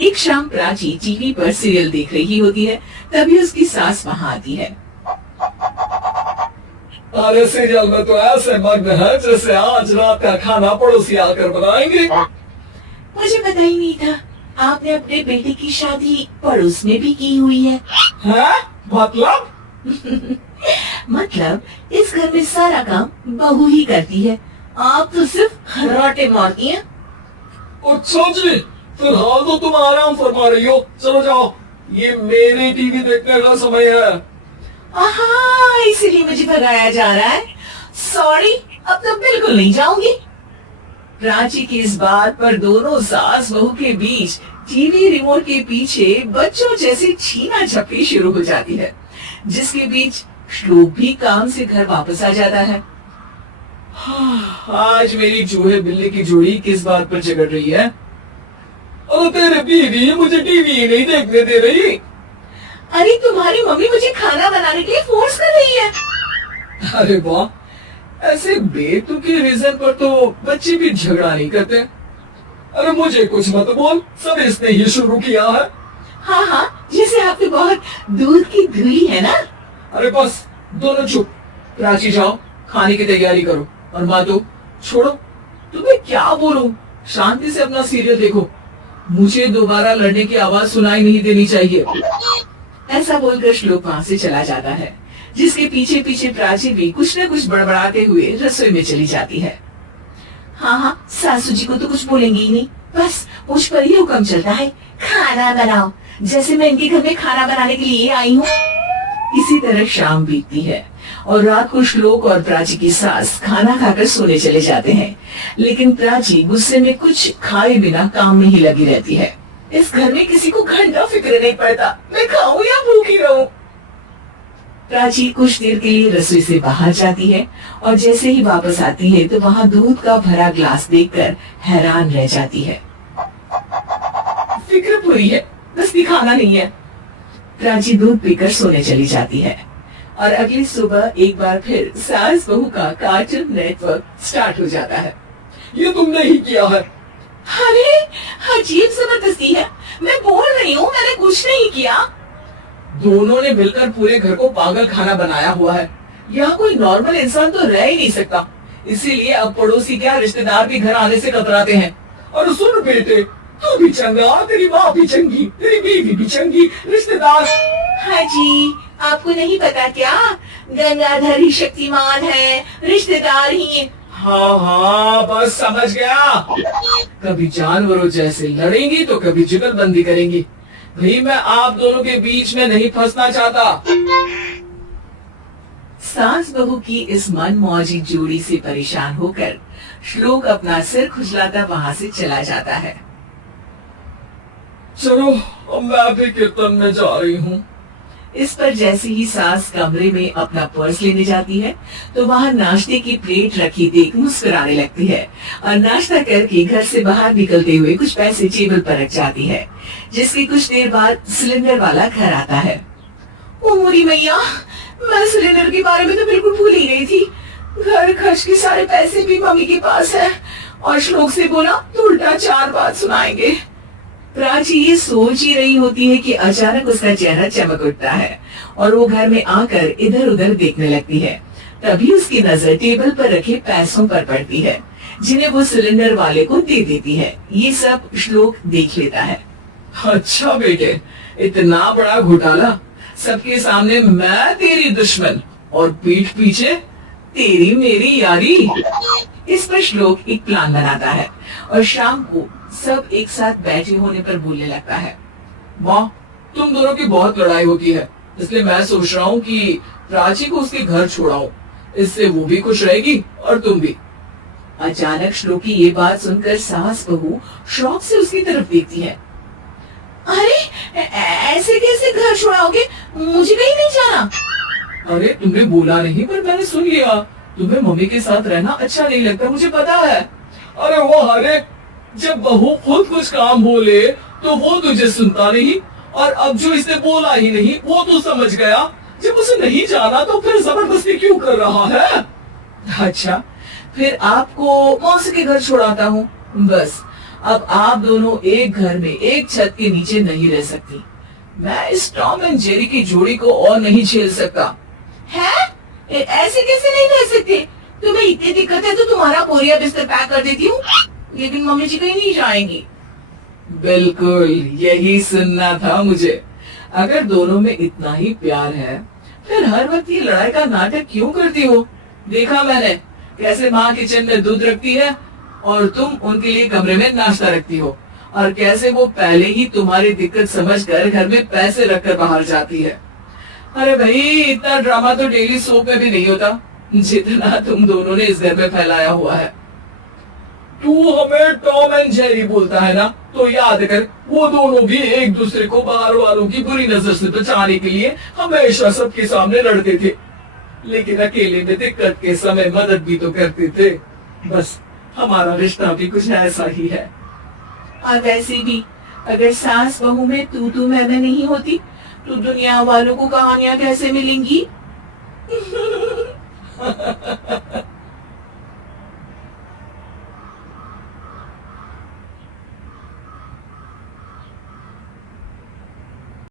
एक शाम प्राची टीवी पर सीरियल देख रही होती है। तभी उसकी सास वहाँ आती है। अरे सीरियल में तो ऐसे मग्न है जैसे आज रात का खाना पड़ोसी आकर बनाएंगे। मुझे पता ही नहीं था आपने अपने बेटे की शादी पड़ोस में भी की हुई है। हैं? मतलब? मतलब इस घर में सारा काम बहू ही करती है, आप तो सिर्फ खर्राटे मारती हैं। अच्छा जी, फिलहाल तो तुम आराम फरमा रही हो, चलो जाओ, ये मेरी टीवी देखने का समय है। आहा, इसीलिए मुझे भगाया जा रहा है। सॉरी, अब तो बिल्कुल नहीं जाऊंगी। प्राची की इस बात पर दोनों सास बहू के बीच टीवी रिमोट के पीछे बच्चों जैसी छीना झपटी शुरू हो जाती है, जिसके बीच श्लोक भी काम से घर वापस आ जाता है। आज मेरी चूहे बिल्ली की जोड़ी किस बात पर झगड़ रही है? अरे तेरे बीवी मुझे टीवी ही नहीं देखने दे रही। अरे तुम्हारी मम्मी मुझे खाना बनाने के लिए फोर्स कर रही है। अरे वाह, ऐसे बेतुके रीजन पर तो बच्चे भी झगड़ा नहीं करते। अरे मुझे कुछ मत बोल, सब इसने ही शुरू किया है। हाँ हाँ, जैसे आपके बहुत दूध की धुली है ना। अरे बस, दोनों चुप। प्राची जाओ, खाने की तैयारी करो। और माधो, छोड़ो, तुम्हें क्या बोलूं, शांति से अपना सीरियल देखो। मुझे दोबारा लड़ने की आवाज सुनाई नहीं देनी चाहिए। ऐसा बोलकर श्लोक वहाँ से चला जाता है, जिसके पीछे पीछे प्राची भी कुछ न कुछ बड़बड़ाते हुए रसोई में चली जाती है। हाँ हाँ, सासू जी को तो कुछ बोलेंगी ही नहीं, बस मुझ पर ही हुक्म चलता है, खाना बनाओ, जैसे मैं इनके घर में खाना बनाने के लिए आई हूँ। इसी तरह शाम बीतती है और रात को श्लोक और प्राची की सास खाना खाकर सोने चले जाते हैं, लेकिन प्राची गुस्से में कुछ खाए बिना काम में ही लगी रहती है। इस घर में किसी को घंटा फिक्र नहीं पड़ता, मैं खाऊं या भूखी रहूं। प्राची कुछ देर के लिए रसोई से बाहर जाती है और जैसे ही वापस आती है तो वहाँ दूध का भरा ग्लास देखकर हैरान रह जाती है। फिक्र पूरी है, बस दिखाना नहीं है। प्राची दूध पीकर सोने चली जाती है और अगली सुबह एक बार फिर सास बहू का कार्टून नेटवर्क स्टार्ट हो जाता है। ये तुमने ही किया है। अरे अजीब जबरदस्ती है, मैं बोल रही हूँ मैंने कुछ नहीं किया। दोनों ने मिलकर पूरे घर को पागल खाना बनाया हुआ है। यहाँ कोई नॉर्मल इंसान तो रह ही नहीं सकता, इसीलिए अब पड़ोसी क्या रिश्तेदार के घर आने से कतराते हैं। और सुन बेटे, तू भी चंगा, तेरी माँ भी चंगी, तेरी बीवी भी चंगी, रिश्तेदार। हाँ जी, आपको नहीं पता क्या, गंगाधर ही शक्तिमान है, रिश्तेदार ही। हाँ हाँ, बस समझ गया। कभी जानवरों जैसे लड़ेंगी तो कभी जुगलबंदी करेंगी। भाई मैं आप दोनों के बीच में नहीं फंसना चाहता। सास बहू की इस मनमौजी जोड़ी से परेशान होकर श्लोक अपना सिर खुजलाता वहाँ से चला जाता है। चलो अब मैं भी कीर्तन में जा रही हूँ। इस पर जैसे ही सास कमरे में अपना पर्स लेने जाती है तो वहाँ नाश्ते की प्लेट रखी देख मुस्कुराने लगती है और नाश्ता करके घर से बाहर निकलते हुए कुछ पैसे टेबल पर रख जाती है, जिसकी कुछ देर बाद सिलेंडर वाला घर आता है। ओ मोरी मैया, मैं सिलेंडर के बारे में तो बिल्कुल भूल ही गई थी। घर खर्च के सारे पैसे भी मम्मी के पास है और श्लोक से बोला तो उल्टा 4 बात सुनाएंगे। प्राची ये सोच ही रही होती है कि अचानक उसका चेहरा चमक उठता है और वो घर में आकर इधर उधर देखने लगती है। तभी उसकी नजर टेबल पर रखे पैसों पर पड़ती है, जिन्हें वो सिलेंडर वाले को दे देती है। ये सब श्लोक देख लेता है। अच्छा बेटे, इतना बड़ा घोटाला, सबके सामने मैं तेरी दुश्मन और पीठ पीछे तेरी मेरी यारी। इस पर श्लोक एक प्लान बनाता है और शाम को सब एक साथ बैठे होने पर बोलने लगता है। वाह, तुम दोनों की बहुत लड़ाई होती है, इसलिए मैं सोच रहा हूँ कि प्राची को उसके घर छोड़ाऊं, इससे वो भी खुश रहेगी और तुम भी। अचानक श्लोक की ये बात सुनकर सास बहू शौक से उसकी तरफ देखती है। अरे ऐसे कैसे घर छोड़ाओगे, मुझे कहीं नहीं जाना। अरे तुमने बोला नहीं पर मैंने सुन लिया, तुम्हें मम्मी के साथ रहना अच्छा नहीं लगता, मुझे पता है। अरे वो हरे, जब बहू खुद कुछ काम बोले तो वो तुझे सुनता नहीं, और अब जो इसने बोला ही नहीं वो तू समझ गया। जब उसे नहीं जाना तो फिर जबरदस्ती क्यों कर रहा है? अच्छा, फिर आपको मौसी के घर छोड़ाता हूँ, बस अब आप दोनों एक घर में एक छत के नीचे नहीं रह सकती। मैं इस टॉम एंड जेरी की जोड़ी को और नहीं झेल सकता। है? ऐसे कैसे नहीं रह सकते? तुम्हें इतनी दिक्कत है तो तुम्हारा बोरिया बिस्तर पैक कर देती हूँ, लेकिन मम्मी जी कहीं नहीं जाएंगी। बिल्कुल यही सुनना था मुझे। अगर दोनों में इतना ही प्यार है, फिर हर वक्त ये लड़ाई का नाटक क्यों करती हो? देखा मैंने कैसे माँ किचन में दूध रखती है और तुम उनके लिए कमरे में नाश्ता रखती हो, और कैसे वो पहले ही तुम्हारी दिक्कत समझकर घर में पैसे रखकर बाहर जाती है। अरे भाई, इतना ड्रामा तो डेली सोप में भी नहीं होता जितना तुम दोनों ने इस घर में फैलाया हुआ है। तू हमें टॉम एंड जेरी बोलता है ना, तो याद कर वो दोनों भी एक दूसरे को बाहर वालों की बुरी नजर से बचाने के लिए हमेशा सबके सामने लड़ते थे, लेकिन अकेले में दिक्कत के समय मदद भी तो करते थे। बस हमारा रिश्ता भी कुछ ऐसा ही है। और वैसे भी अगर सास बहू में तू मैं नहीं होती तो दुनिया वालों को कहानियां कैसे मिलेंगी?